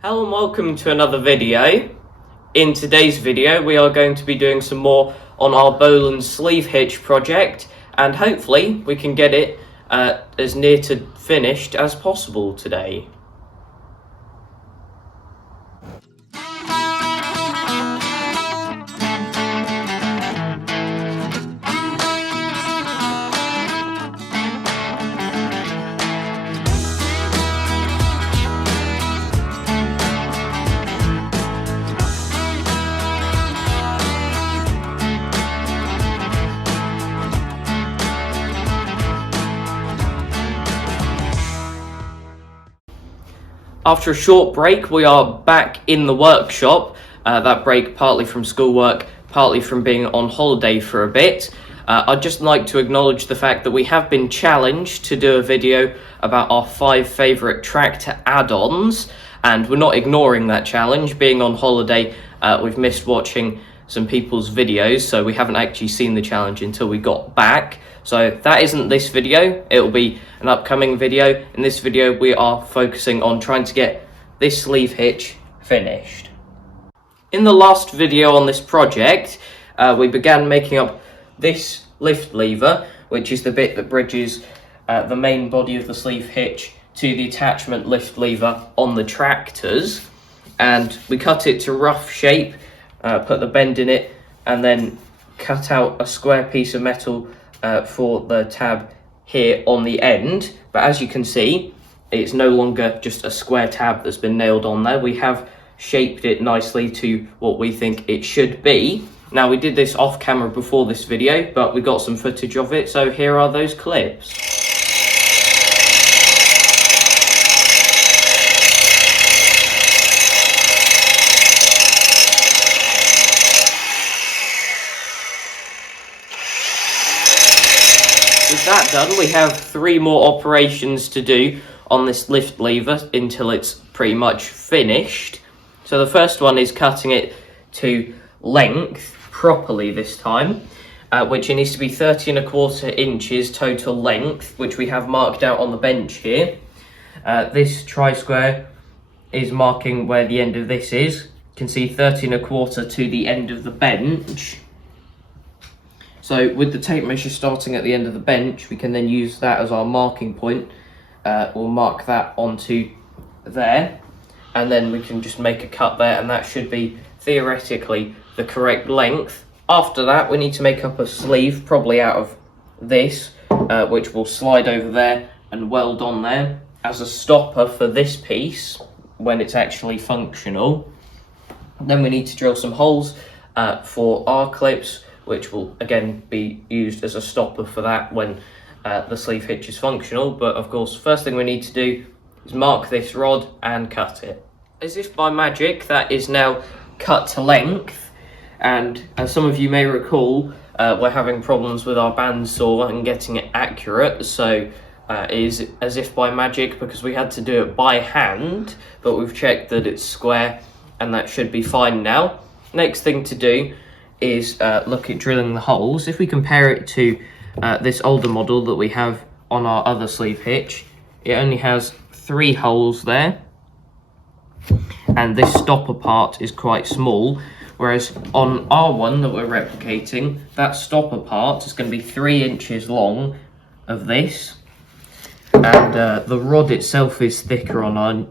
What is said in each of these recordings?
Hello and welcome to another video. In today's video we are going to be doing some more on our Bolens sleeve hitch project, and hopefully we can get it as near to finished as possible today. After a short break, we are back in the workshop. That break partly from schoolwork, partly from being on holiday for a bit. I'd just like to acknowledge the fact that we have been challenged to do a video about our 5 favourite tractor add-ons, and we're not ignoring that challenge. Being on holiday, we've missed watching some people's videos, so we haven't actually seen the challenge until we got back. So that isn't this video, it'll be an upcoming video. In this video we are focusing on trying to get this sleeve hitch finished. In the last video on this project, we began making up this lift lever, which is the bit that bridges the main body of the sleeve hitch to the attachment lift lever on the tractors. And we cut it to rough shape, put the bend in it, and then cut out a square piece of metal for the tab here on the end. But as you can see, it's no longer just a square tab that's been nailed on there. We have shaped it nicely to what we think it should be. Now, we did this off camera before this video, but we got some footage of it, so here are those clips. With that done, we have 3 more operations to do on this lift lever until it's pretty much finished. So the first one is cutting it to length properly this time, which it needs to be 30¼ inches total length, which we have marked out on the bench here. This tri-square is marking where the end of this is. You can see 30¼ to the end of the bench. So with the tape measure starting at the end of the bench, we can then use that as our marking point. We'll mark that onto there, and then we can just make a cut there, and that should be theoretically the correct length. After that, we need to make up a sleeve, probably out of this, which will slide over there and weld on there as a stopper for this piece when it's actually functional. Then we need to drill some holes for our clips, which will again be used as a stopper for that when the sleeve hitch is functional. But of course, first thing we need to do is mark this rod and cut it. As if by magic, that is now cut to length, and as some of you may recall, we're having problems with our bandsaw and getting it accurate, so it is as if by magic because we had to do it by hand, but we've checked that it's square and that should be fine now. Next thing to do is look at drilling the holes. If we compare it to this older model that we have on our other sleeve hitch, it only has 3 holes there, and this stopper part is quite small, whereas on our one that we're replicating, that stopper part is going to be 3 inches long of this, and the rod itself is thicker on our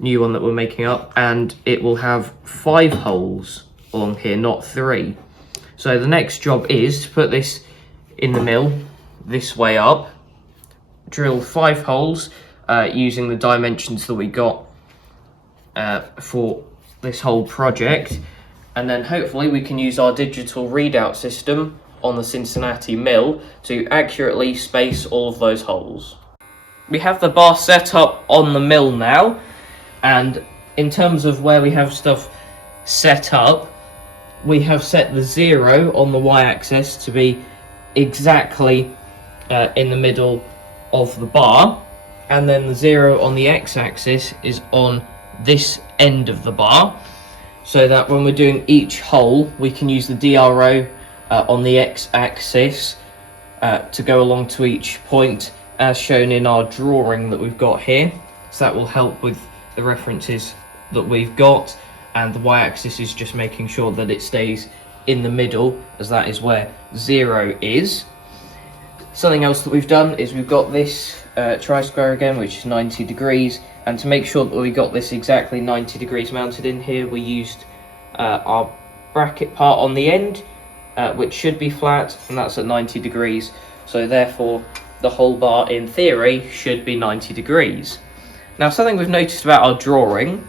new one that we're making up, and it will have 5 holes along here, not 3. So the next job is to put this in the mill this way up, drill 5 holes using the dimensions that we got for this whole project, and then hopefully we can use our digital readout system on the Cincinnati mill to accurately space all of those holes. We have the bar set up on the mill now, and in terms of where we have stuff set up, we have set the 0 on the y-axis to be exactly in the middle of the bar, and then the 0 on the x-axis is on this end of the bar, so that when we're doing each hole we can use the DRO on the x-axis to go along to each point, as shown in our drawing that we've got here. So that will help with the references that we've got, and the y-axis is just making sure that it stays in the middle, as that is where 0 is. Something else that we've done is we've got this tri-square again, which is 90 degrees, and to make sure that we got this exactly 90 degrees mounted in here, we used our bracket part on the end, which should be flat, and that's at 90 degrees, so therefore the whole bar in theory should be 90 degrees. Now, something we've noticed about our drawing,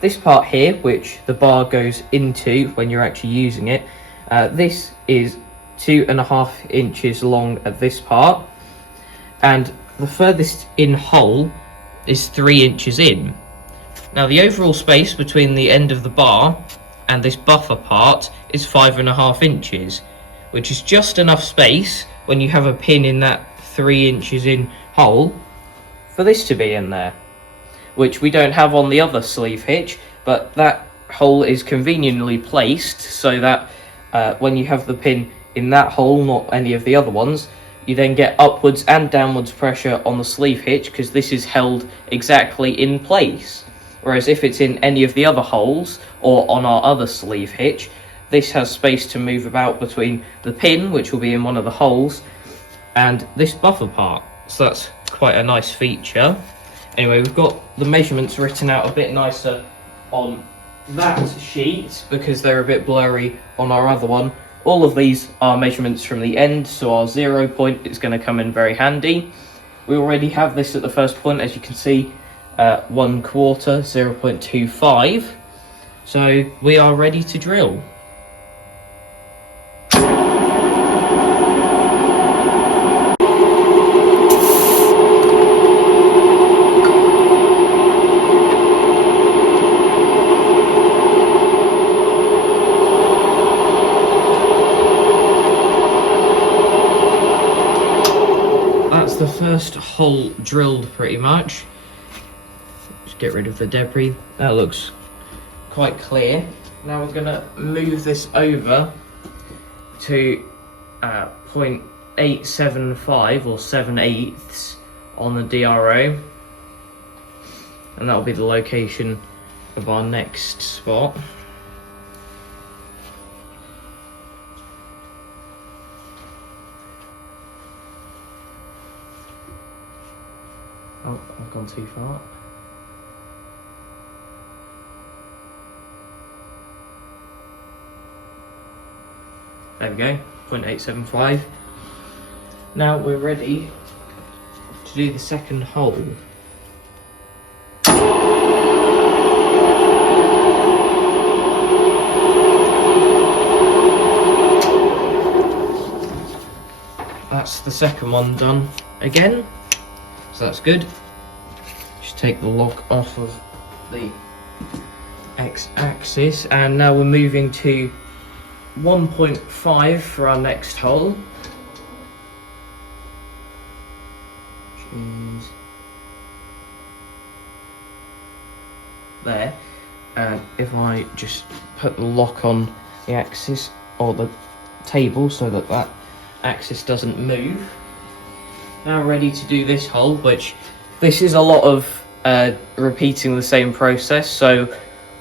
this part here, which the bar goes into when you're actually using it, this is 2.5 inches long at this part, and the furthest in hole is 3 inches in. Now, the overall space between the end of the bar and this buffer part is 5.5 inches, which is just enough space when you have a pin in that 3 inches in hole for this to be in there, which we don't have on the other sleeve hitch, but that hole is conveniently placed so that when you have the pin in that hole, not any of the other ones, you then get upwards and downwards pressure on the sleeve hitch because this is held exactly in place. Whereas if it's in any of the other holes or on our other sleeve hitch, this has space to move about between the pin, which will be in one of the holes, and this buffer part. So that's quite a nice feature. Anyway, we've got the measurements written out a bit nicer on that sheet because they're a bit blurry on our other one. All of these are measurements from the end, so our 0 point is going to come in very handy. We already have this at the first point, as you can see, 1/4, 0.25. So we are ready to drill. The first hole drilled pretty much. Just get rid of the debris. That looks quite clear. Now we're gonna move this over to 0.875 or 7/8 on the DRO, and that'll be the location of our next spot. Oh, I've gone too far. There we go, 0.875. Now we're ready to do the second hole. That's the second one done again. So that's good. Just take the lock off of the x-axis, and now we're moving to 1.5 for our next hole. Which is there. And if I just put the lock on the axis or the table so that that axis doesn't move. Now ready to do this hole, which this is a lot of repeating the same process, so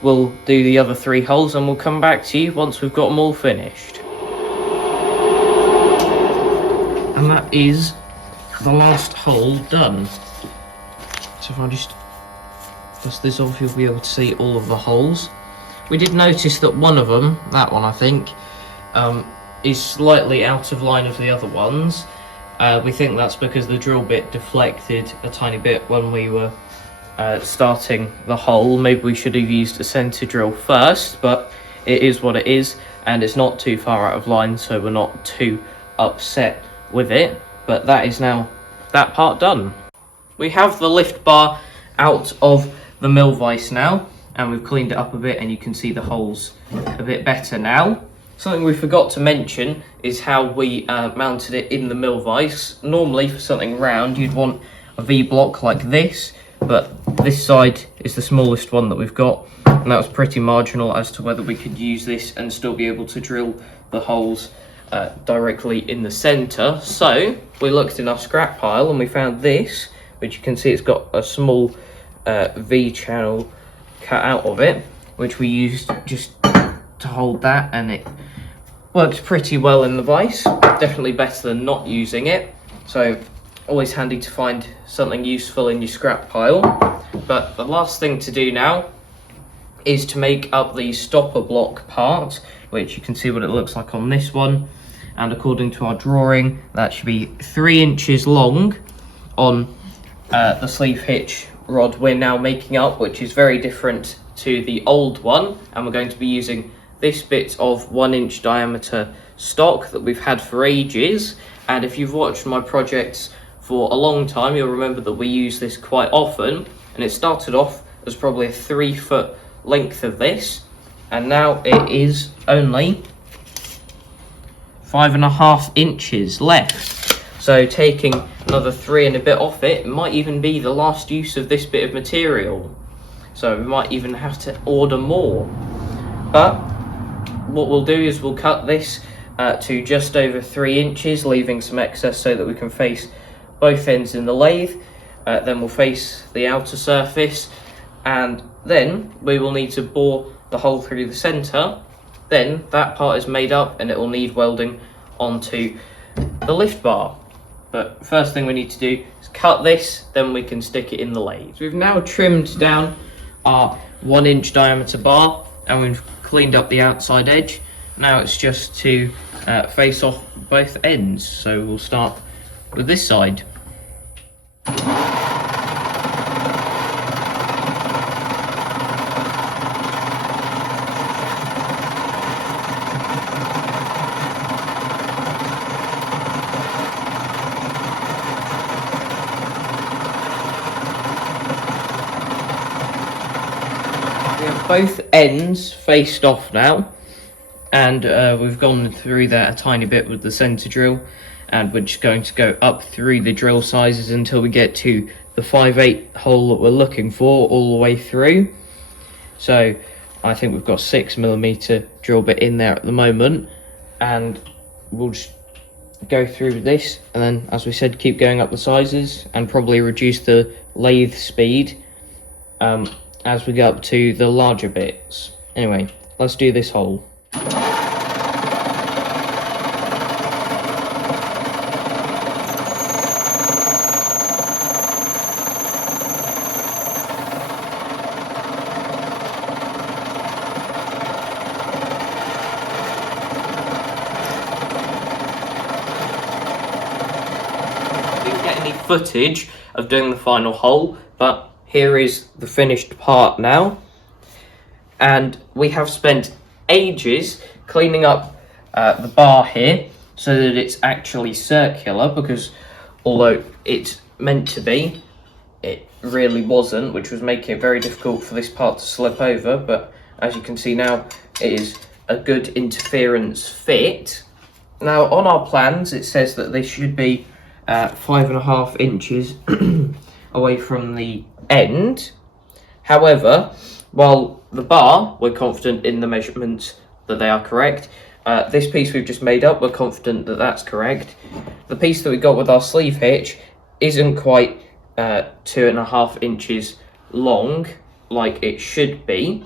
we'll do the other 3 holes and we'll come back to you once we've got them all finished. And that is the last hole done. So if I just dust this off, you'll be able to see all of the holes. We did notice that one of them, that one I think, is slightly out of line of the other ones. We think that's because the drill bit deflected a tiny bit when we were starting the hole. Maybe we should have used a centre drill first, but it is what it is, and it's not too far out of line, so we're not too upset with it. But that is now that part done. We have the lift bar out of the mill vise now, and we've cleaned it up a bit, and you can see the holes a bit better now. Something we forgot to mention is how we mounted it in the mill vise. Normally for something round you'd want a V-block like this, but this side is the smallest one that we've got, and that was pretty marginal as to whether we could use this and still be able to drill the holes directly in the centre. So we looked in our scrap pile and we found this, which you can see it's got a small V channel cut out of it, which we used just to hold that, and it works pretty well in the vise. Definitely better than not using it. So always handy to find something useful in your scrap pile. But the last thing to do now is to make up the stopper block part, which you can see what it looks like on this one. And according to our drawing, that should be 3 inches long on the sleeve hitch rod we're now making up, which is very different to the old one. And we're going to be using this bit of 1 inch diameter stock that we've had for ages. And if you've watched my projects for a long time, you'll remember that we use this quite often. And it started off as probably a 3 foot length of this, and now it is only 5.5 inches left. So taking another 3 and a bit off it might even be the last use of this bit of material. So we might even have to order more. But what we'll do is we'll cut this to just over 3 inches, leaving some excess so that we can face both ends in the lathe. Then we'll face the outer surface, and then we will need to bore the hole through the centre. Then that part is made up and it will need welding onto the lift bar. But first thing we need to do is cut this, then we can stick it in the lathe. So we've now trimmed down our 1 inch diameter bar, and we've cleaned up the outside edge. Now it's just to face off both ends. So we'll start with this side. We have both ends faced off now, and we've gone through that a tiny bit with the centre drill, and we're just going to go up through the drill sizes until we get to the 5/8 hole that we're looking for all the way through. So I think we've got 6mm drill bit in there at the moment, and we'll just go through this, and then, as we said, keep going up the sizes and probably reduce the lathe speed as we go up to the larger bits. Anyway, let's do this hole. Didn't get any footage of doing the final hole, but here is the finished part now. And we have spent ages cleaning up the bar here so that it's actually circular, because although it's meant to be, it really wasn't, which was making it very difficult for this part to slip over. But as you can see now, it is a good interference fit. Now on our plans it says that this should be 5.5 inches away from the end. However, while the bar, we're confident in the measurements that they are correct, this piece we've just made up, we're confident that that's correct. The piece that we got with our sleeve hitch isn't quite 2.5 inches long like it should be.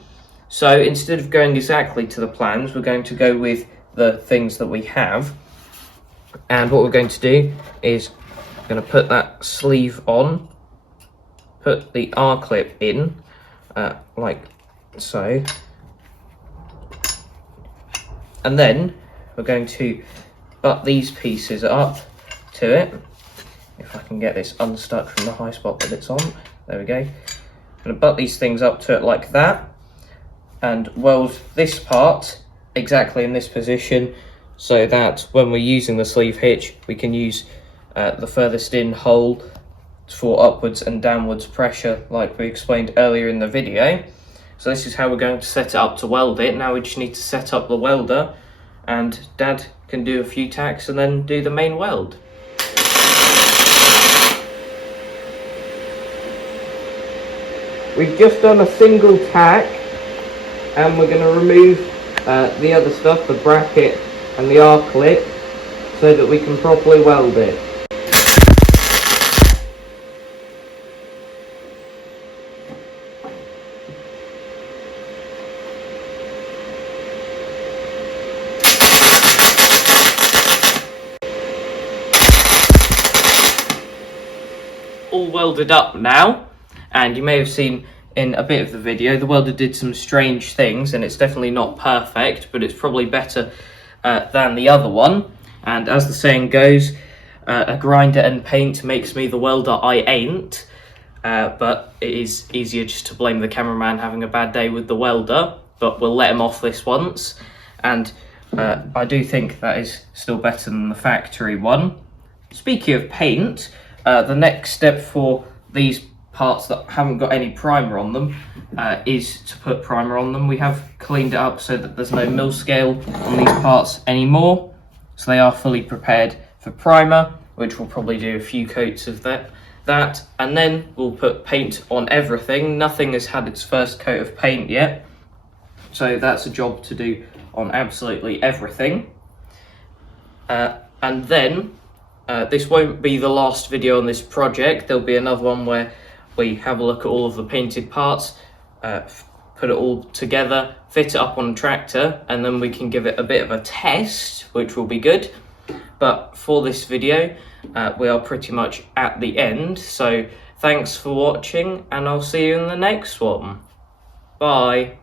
So instead of going exactly to the plans, we're going to go with the things that we have. And what we're going to do is going to put that sleeve on, put the R-clip in, like so, and then we're going to butt these pieces up to it. If I can get this unstuck from the high spot that it's on, there we go. I'm going to butt these things up to it like that, and weld this part exactly in this position, so that when we're using the sleeve hitch, we can use the furthest in hole for upwards and downwards pressure, like we explained earlier in the video. So this is how we're going to set it up to weld it. Now we just need to set up the welder, and Dad can do a few tacks and then do the main weld. We've just done a single tack, and we're going to remove the other stuff, the bracket and the R-clip, so that we can properly weld it. all welded up now, and you may have seen in a bit of the video the welder did some strange things, and it's definitely not perfect, but it's probably better than the other one. And as the saying goes, a grinder and paint makes me the welder I ain't. But it is easier just to blame the cameraman having a bad day with the welder, but we'll let him off this once. And I do think that is still better than the factory one. Speaking of paint, the next step for these parts that haven't got any primer on them is to put primer on them. We have cleaned it up so that there's no mill scale on these parts anymore, so they are fully prepared for primer, which we'll probably do a few coats of that, and then we'll put paint on everything. Nothing has had its first coat of paint yet, so that's a job to do on absolutely everything. And then this won't be the last video on this project. There'll be another one where we have a look at all of the painted parts, put it all together, fit it up on a tractor, and then we can give it a bit of a test, which will be good. But for this video, we are pretty much at the end, so thanks for watching, and I'll see you in the next one. Bye.